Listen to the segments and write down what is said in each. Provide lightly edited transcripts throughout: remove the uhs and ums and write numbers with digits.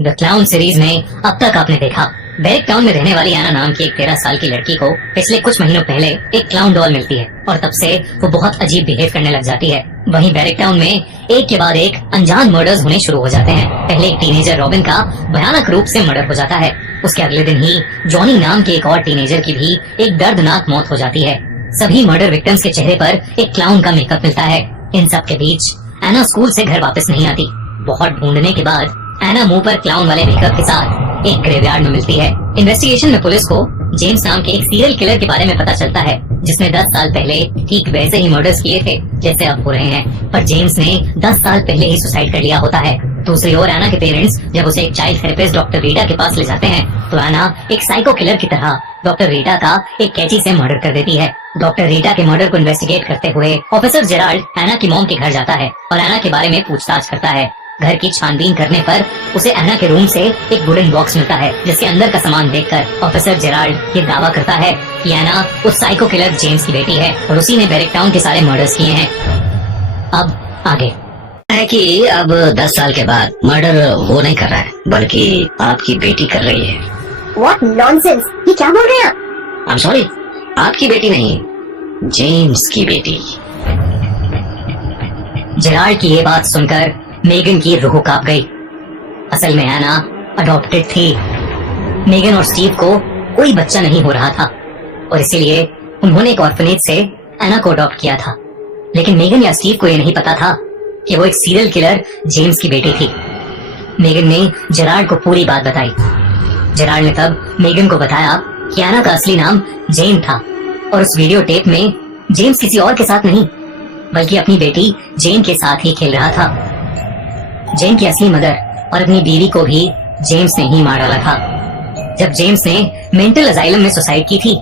The clown series में अब तक आपने देखा बैरिक टाउन में रहने वाली एना नाम की एक 13 साल की लड़की को पिछले कुछ महीनों पहले एक क्लाउन डॉल मिलती है और तब से वो बहुत अजीब बिहेव करने लग जाती है। वहीं बैरिक टाउन में एक के बाद एक अनजान मर्डर्स होने शुरू हो जाते हैं। पहले एक टीनेजर रॉबिन का भयानक रूप से मर्डर हो जाता है। उसके अगले दिन ही जॉनी नाम के एक और टीनेजर की भी एक दर्दनाक मौत हो जाती है। सभी मर्डर विक्टिम्स के चेहरे पर एक क्लाउन का मेकअप मिलता है। इन सब के बीच एना स्कूल से घर वापस नहीं आती। बहुत ढूंढने के बाद एना मुंह पर क्लाउन वाले मेकअप के साथ एक ग्रेवयार्ड में मिलती है। इन्वेस्टिगेशन में पुलिस को जेम्स नाम के एक सीरियल किलर के बारे में पता चलता है जिसने 10 साल पहले ठीक वैसे ही मर्डर्स किए थे जैसे अब हो रहे हैं, पर जेम्स ने 10 साल पहले ही सुसाइड कर लिया होता है। दूसरी ओर एना के पेरेंट्स जब उसे एक चाइल्ड थेरेपिस्ट डॉक्टर रीटा के पास ले जाते हैं तो एना एक साइको किलर की तरह डॉक्टर रीटा का एक कैंची से मर्डर कर देती है। डॉक्टर रीटा के मर्डर को इन्वेस्टिगेट करते हुए ऑफिसर जेराल्ड एना की मॉम के घर जाता है और एना के बारे में पूछताछ करता है। घर की छानबीन करने पर उसे एना के रूम से एक वुडन बॉक्स मिलता है जिसके अंदर का सामान देखकर ऑफिसर जेराल्ड ये दावा करता है कि एना उस साइको किलर जेम्स की बेटी है और उसी ने बैरिक टाउन के सारे मर्डर्स किए हैं। अब आगे है कि अब 10 साल के बाद मर्डर वो नहीं कर रहा है बल्कि आपकी बेटी कर रही है। What nonsense! ये क्या बोल रहे हैं आप? I'm sorry, आपकी बेटी नहीं, जेम्स की बेटी। जेराल्ड की ये बात सुनकर मेगन की रूह कांप गई। असल में एना अडॉप्टेड थी। मेगन और स्टीव को कोई बच्चा नहीं हो रहा था और इसीलिए उन्होंने एक ऑर्फनेज से एना को अडॉप्ट किया था। लेकिन मेगन या स्टीव को ये नहीं पता था कि वो एक सीरियल किलर जेम्स की बेटी थी। मेगन ने जेराल्ड को पूरी बात बताई। जेराल्ड ने तब मेगन को बताया कि एना का असली नाम जेन था और उस वीडियो टेप में जेम्स किसी और के साथ नहीं बल्कि अपनी बेटी जेन के साथ ही खेल रहा था। जेन की असली मदर और अपनी बीवी को भी जेम्स ने ही मार डाला था। जब जेम्स ने मेंटल अजाइलम में सुसाइड की थी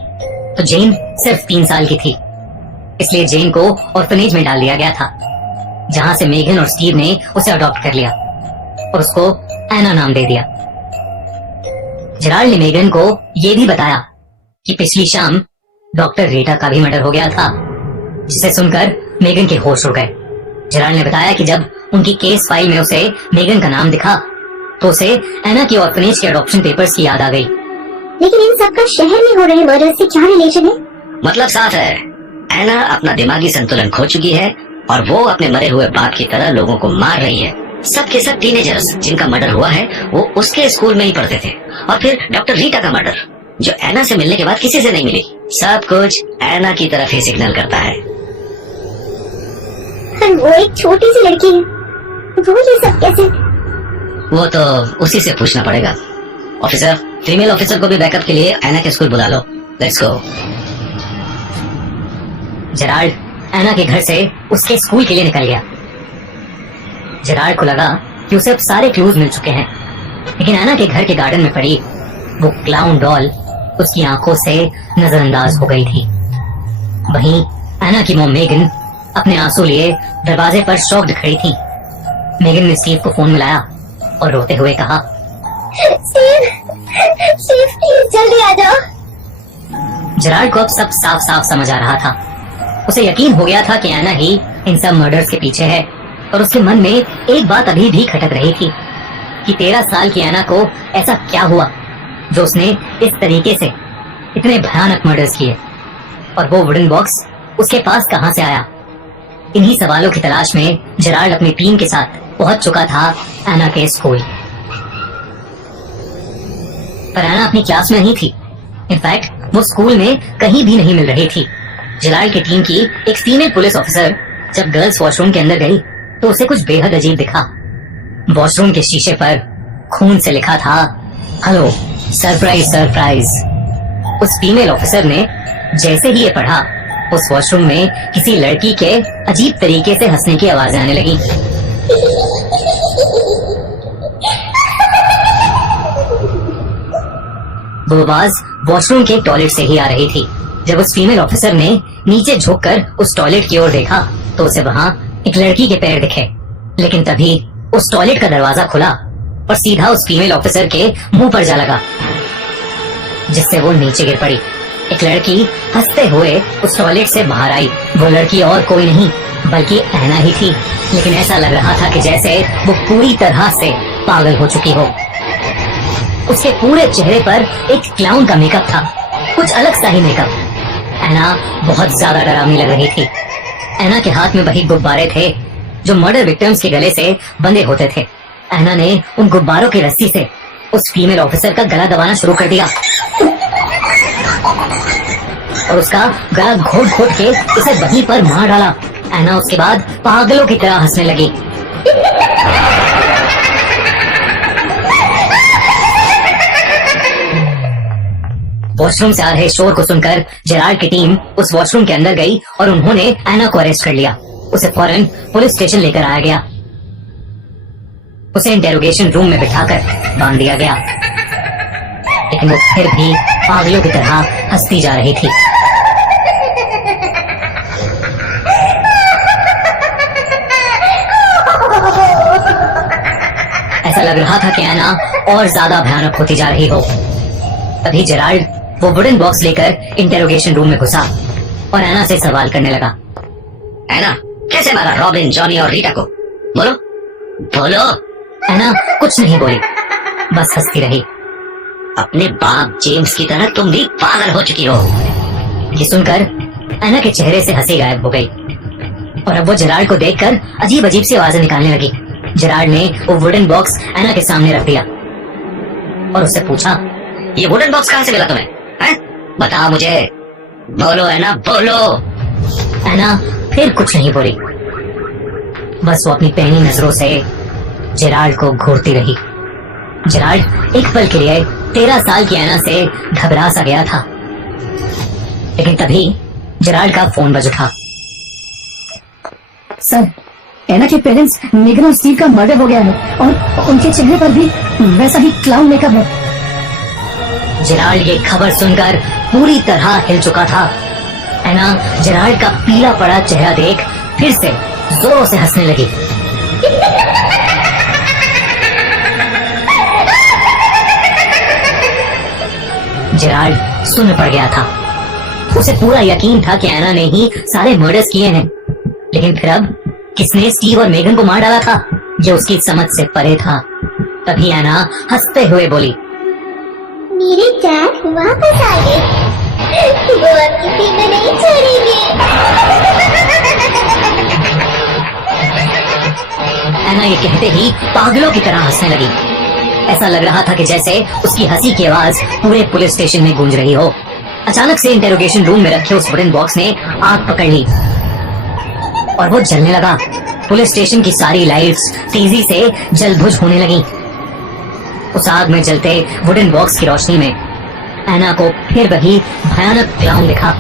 तो जेन सिर्फ 3 साल की थी, इसलिए जेन को ऑर्फनेज में डाल दिया गया था जहां से मेगन और स्टीव ने उसे अडॉप्ट कर लिया और उसको एना नाम दे दिया। जेराल्ड ने मेगन को यह भी बताया कि पिछली शाम डॉक्टर रीटा का भी मर्डर हो गया था, जिसे सुनकर मेगन के होश उड़ गए। जेराल्ड ने बताया कि जब उनकी केस फाइल में उसे मेगन का नाम दिखा तो उसे एना की ऑर्फनेज के अडॉप्शन पेपर्स की याद आ गई। लेकिन इन सब का शहर में हो रहे मर्डर से क्या रिलेशन है? मतलब साफ है, एना अपना दिमागी संतुलन खो चुकी है और वो अपने मरे हुए बाप की तरह लोगों को मार रही है। सब के सब टीनेजर्स जिनका मर्डर हुआ है वो उसके स्कूल में ही पढ़ते थे। और फिर डॉक्टर रीटा का मर्डर जो एना से मिलने के बाद किसी से नहीं मिली। सब कुछ एना की तरफ ही सिग्नल करता है। वो एक छोटी सी लड़की है, वो ये सब कैसे? वो तो उसी से पूछना पड़ेगा। ऑफिसर, फीमेल ऑफिसर को भी बैकअप के लिए एना के स्कूल बुला लो। Let's go. जेराल्ड एना के घर से उसके स्कूल के लिए निकल गया। जेराल्ड को लगा कि उसे अब सारे क्लूज मिल चुके हैं, लेकिन एना के घर के गार्डन में पड़ी वो क्लाउन डॉल उसकी आंखों से नजरअंदाज हो गई थी। वहीं एना की मॉम मेगन अपने आंसू लिए दरवाजे पर शॉक्ड खड़ी थी। मेगन ने स्टीव को फोन मिलाया और रोते हुए कहा, स्टीव प्लीज जल्दी आ जाओ। जेराल्ड को अब सब साफ साफ समझ आ रहा था। उसे यकीन हो गया था कि एना ही इन सब मर्डर्स के पीछे है और उसके मन में एक बात अभी भी खटक रही थी कि 13 साल की एना को ऐसा क्या हुआ जो उसने इस तरीके से इतने भयानक मर्डर्स किए और वो वुडन बॉक्स उसके पास कहां से आया। इन्हीं सवालों की तलाश में जेराल्ड अपनी टीम के साथ पहुंच चुका था एना के स्कूल। पर एना अपनी क्लास में नहीं थी। इनफैक्ट वो स्कूल में कहीं भी नहीं मिल रही थी। जेराल्ड की टीम की एक फीमेल पुलिस ऑफिसर जब गर्ल्स वॉशरूम के अंदर गई तो उसे कुछ बेहद अजीब दिखा। वॉशरूम के शीशे पर खून से लिखा था, हेलो सरप्राइज सरप्राइज। उस फीमेल ऑफिसर ने जैसे ही ये पढ़ा उस वॉशरूम में किसी लड़की के अजीब तरीके से हंसने की आवाजें आने लगी। वो आवाज वॉशरूम के टॉयलेट से ही आ रही थी। जब उस फीमेल ऑफिसर ने नीचे झुककर उस टॉयलेट की ओर देखा तो उसे वहां एक लड़की के पैर दिखे, लेकिन तभी उस टॉयलेट का दरवाजा खुला और सीधा उस फीमेल ऑफिसर के मुंह पर जा लगा, जिससे वो नीचे गिर पड़ी। एक लड़की हंसते हुए उस टॉयलेट से बाहर आई। वो लड़की और कोई नहीं बल्कि एना ही थी, लेकिन ऐसा लग रहा था कि जैसे वो पूरी तरह से पागल हो चुकी हो। उसके पूरे चेहरे पर एक क्लाउन का मेकअप था, कुछ अलग सा ही मेकअप। एना बहुत ज्यादा डरावनी लग रही थी। एना के हाथ में वही गुब्बारे थे जो मर्डर विक्टिम्स के गले से बंधे होते थे। एना ने उन गुब्बारों की रस्सी से उस फीमेल ऑफिसर का गला दबाना शुरू कर दिया और उसका गला घोट घोट के उसे वहीं पर मार डाला। एना उसके बाद पागलों की तरह हंसने लगी। वॉशरूम से आ रहे शोर को सुनकर जेराल्ड की टीम उस वॉशरूम के अंदर गई और उन्होंने एना को अरेस्ट कर लिया। उसे फौरन पुलिस स्टेशन लेकर आया गया। उसे इंटेरोगेशन रूम में बिठाकर बांध दिया गया, लेकिन वो फिर भी पागलों की तरह हंसती जा रही थी। ऐसा लग रहा था कि एना और ज्यादा भयानक होती जा रही हो। तभी जेराल्ड वो वुडन बॉक्स लेकर इंटेरोगेशन रूम में घुसा और एना से सवाल करने लगा। एना, कैसे मारा रॉबिन, जॉनी और रीटा को? बोलो बोलो। एना कुछ नहीं बोली, बस हंसती रही। अपने बाप जेम्स की तरह तुम भी पागल हो चुकी हो। ये सुनकर एना के चेहरे से हंसी गायब हो गई और अब वो जेराल्ड को देखकर अजीब अजीब सी आवाजें निकालने लगी। जेराल्ड ने वो वुडन बॉक्स एना के सामने रख दिया और उससे पूछा, ये वुडन बॉक्स कहाँ से मिला तुम्हें? हैं? बताओ मुझे, बोलो एना, बोलो। एना फिर कुछ नहीं बोली, बस वो अपनी पैनी नजरों से जेराल्ड को घूरती रही। जेराल्ड एक पल के लिए 13 साल की एना से घबरा सा गया था, लेकिन तभी जेराल्ड का फोन बज उठा। सर, एना के पेरेंट्स मेगन और स्टीव का मर्डर हो गया है और उनके चेहरे पर भी वैसा ही क्लाउन मेकअप है। जेराल्ड ये खबर सुनकर पूरी तरह हिल चुका था। एना जेराल्ड का पीला पड़ा चेहरा देख फिर से जोरों से हंसने लगी। जेराल्ड सुन पड़ गया था। उसे पूरा यकीन था कि एना ने ही सारे मर्डर्स किए हैं, लेकिन फिर अब किसने स्टीव और मेगन को मार डाला था, ये उसकी समझ से परे था। तभी एना हंसते हुए बोली, मेरे डैड वापस आ गए, वो अब किसी को नहीं छोड़ेंगे। एना ये कहते ही पागलों की तरह हंसने लगी। ऐसा लग रहा था कि जैसे उसकी हंसी की आवाज पूरे पुलिस स्टेशन में गूंज रही हो। अचानक से इंटेरोगेशन रूम में रखे उस वुडन बॉक्स ने आग पकड़ ली और वो जलने लगा। पुलिस स्टेशन की सारी लाइट्स तेजी से जलबुझ होने लगी। उस आग में जलते वुडन बॉक्स की रोशनी में एना को फिर वही भयानक क्लाउन दिखा।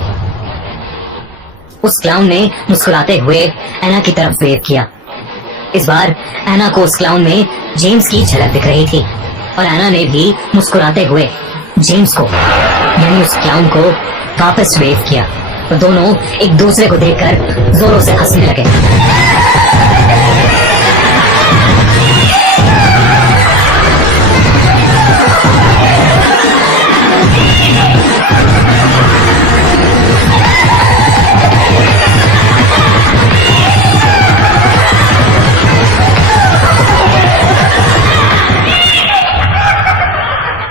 उस क्लाउन ने मुस्कुराते हुए एना की तरफ वेव किया। इस बार एना को उस क्लाउन में जेम्स की झलक दिख रही थी और एना ने भी मुस्कुराते हुए जेम्स को यानी उस क्लाउन को वापस वेव किया। तो दोनों एक दूसरे को देखकर जोरों से हंसने लगे।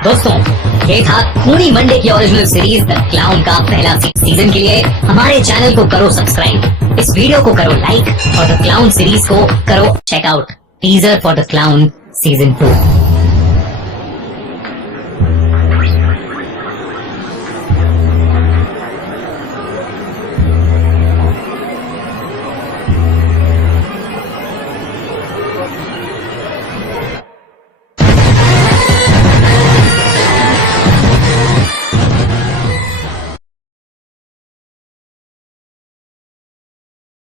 दोस्तों, ये था खूनी मंडे की ओरिजिनल सीरीज द क्लाउन का पहला सीजन। के लिए हमारे चैनल को करो सब्सक्राइब, इस वीडियो को करो लाइक और द क्लाउन सीरीज को करो check out. Teaser for the clown season 2।